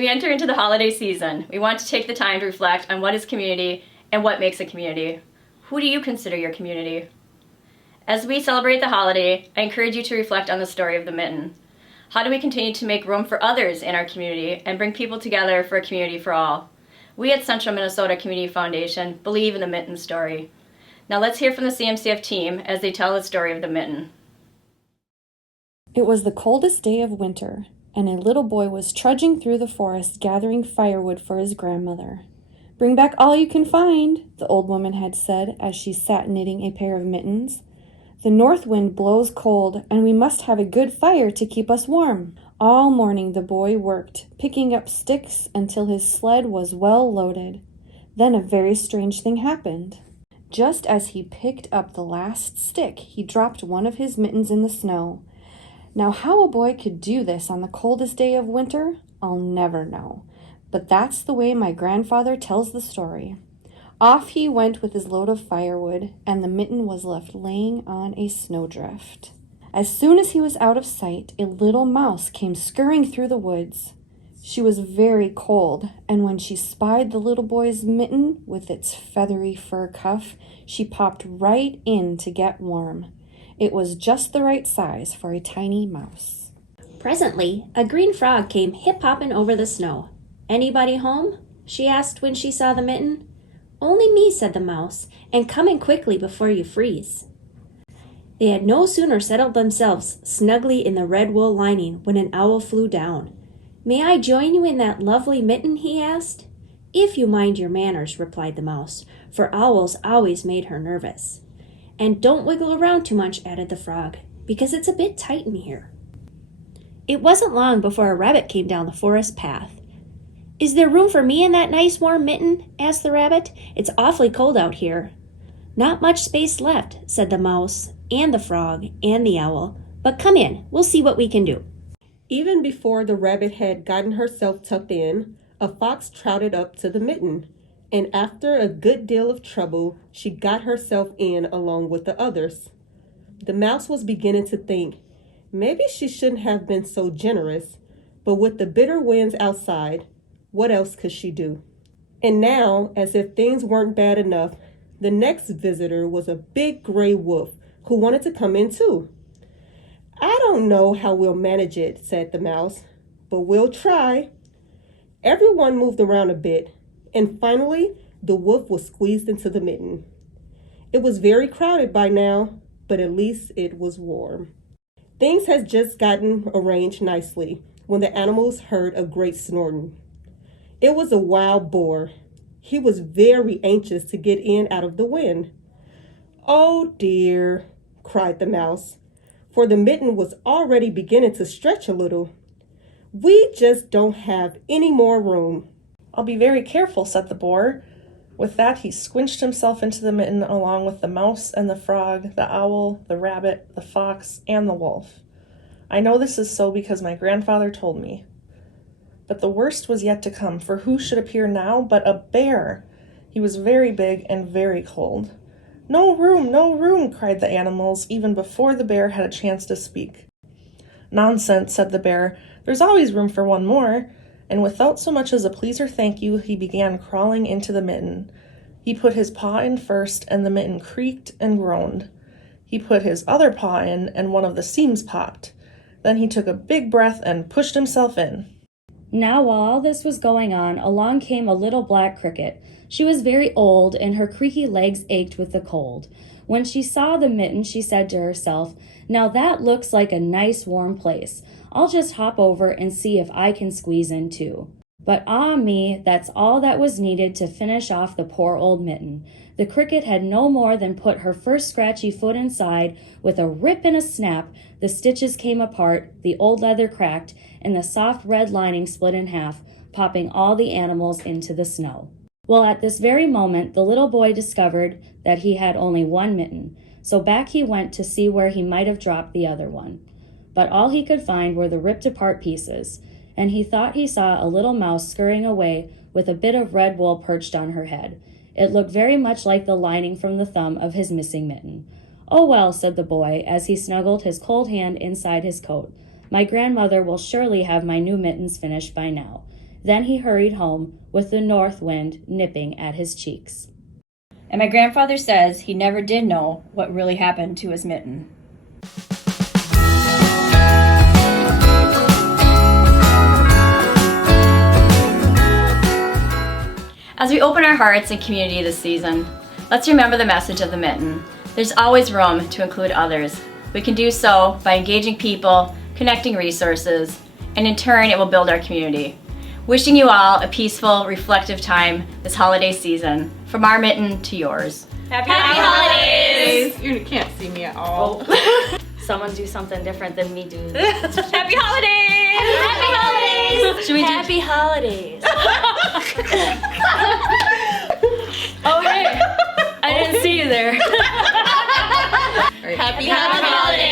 we enter into the holiday season, we want to take the time to reflect on what is community and what makes a community. Who do you consider your community? As we celebrate the holiday, I encourage you to reflect on the story of the mitten. How do we continue to make room for others in our community and bring people together for a community for all? We at Central Minnesota Community Foundation believe in the mitten story. Now let's hear from the CMCF team as they tell the story of the mitten. It was the coldest day of winter, and a little boy was trudging through the forest gathering firewood for his grandmother. "Bring back all you can find," the old woman had said as she sat knitting a pair of mittens. "The north wind blows cold, and we must have a good fire to keep us warm." All morning the boy worked, picking up sticks until his sled was well loaded. Then a very strange thing happened. Just as he picked up the last stick, he dropped one of his mittens in the snow. Now, how a boy could do this on the coldest day of winter, I'll never know. But that's the way my grandfather tells the story. Off he went with his load of firewood, and the mitten was left laying on a snowdrift. As soon as he was out of sight, a little mouse came scurrying through the woods. She was very cold, and when she spied the little boy's mitten with its feathery fur cuff, she popped right in to get warm. It was just the right size for a tiny mouse. Presently, a green frog came hip-hopping over the snow. "Anybody home?" she asked when she saw the mitten. "Only me," said the mouse, "and coming quickly before you freeze." They had no sooner settled themselves snugly in the red wool lining when an owl flew down. "May I join you in that lovely mitten?" he asked. "If you mind your manners," replied the mouse, for owls always made her nervous. "And don't wiggle around too much," added the frog, "because it's a bit tight in here." It wasn't long before a rabbit came down the forest path. "Is there room for me in that nice warm mitten?" asked the rabbit. "It's awfully cold out here." "Not much space left," said the mouse and the frog and the owl, "but come in, we'll see what we can do." Even before the rabbit had gotten herself tucked in, a fox trotted up to the mitten, and after a good deal of trouble, she got herself in along with the others. The mouse was beginning to think, maybe she shouldn't have been so generous, but with the bitter winds outside, what else could she do? And now, as if things weren't bad enough, the next visitor was a big gray wolf who wanted to come in too. "I don't know how we'll manage it," said the mouse, "but we'll try." Everyone moved around a bit, and finally the wolf was squeezed into the mitten. It was very crowded by now, but at least it was warm. Things had just gotten arranged nicely when the animals heard a great snorting. It was a wild boar. He was very anxious to get in out of the wind. "Oh dear," cried the mouse, for the mitten was already beginning to stretch a little. "We just don't have any more room." "I'll be very careful," said the boar. With that, he squinched himself into the mitten along with the mouse and the frog, the owl, the rabbit, the fox, and the wolf. I know this is so because my grandfather told me. But the worst was yet to come, for who should appear now but a bear? He was very big and very cold. "No room, no room," cried the animals, even before the bear had a chance to speak. "Nonsense," said the bear. "There's always room for one more." And without so much as a please or thank you, he began crawling into the mitten. He put his paw in first, and the mitten creaked and groaned. He put his other paw in, and one of the seams popped. Then he took a big breath and pushed himself in. Now, while all this was going on, along came a little black cricket. She was very old, and her creaky legs ached with the cold. When she saw the mitten, she said to herself, "Now that looks like a nice warm place. I'll just hop over and see if I can squeeze in too." But ah me, that's all that was needed to finish off the poor old mitten. The cricket had no more than put her first scratchy foot inside. With a rip and a snap, the stitches came apart, the old leather cracked, and the soft red lining split in half, popping all the animals into the snow. Well, at this very moment, the little boy discovered that he had only one mitten, so back he went to see where he might have dropped the other one. But all he could find were the ripped-apart pieces, and he thought he saw a little mouse scurrying away with a bit of red wool perched on her head. It looked very much like the lining from the thumb of his missing mitten. "Oh well," said the boy, as he snuggled his cold hand inside his coat. "My grandmother will surely have my new mittens finished by now. Then he hurried home with the north wind nipping at his cheeks. And my grandfather says he never did know what really happened to his mitten. As we open our hearts and community this season, let's remember the message of the mitten. There's always room to include others. We can do so by engaging people, connecting resources, and in turn it will build our community. Wishing you all a peaceful, reflective time this holiday season, from our mitten to yours. Happy holidays! You can't see me at all. Someone do something different than me do. Happy holidays! Happy holidays! Should we Happy holidays! Oh hey, I didn't see you there. Happy holidays!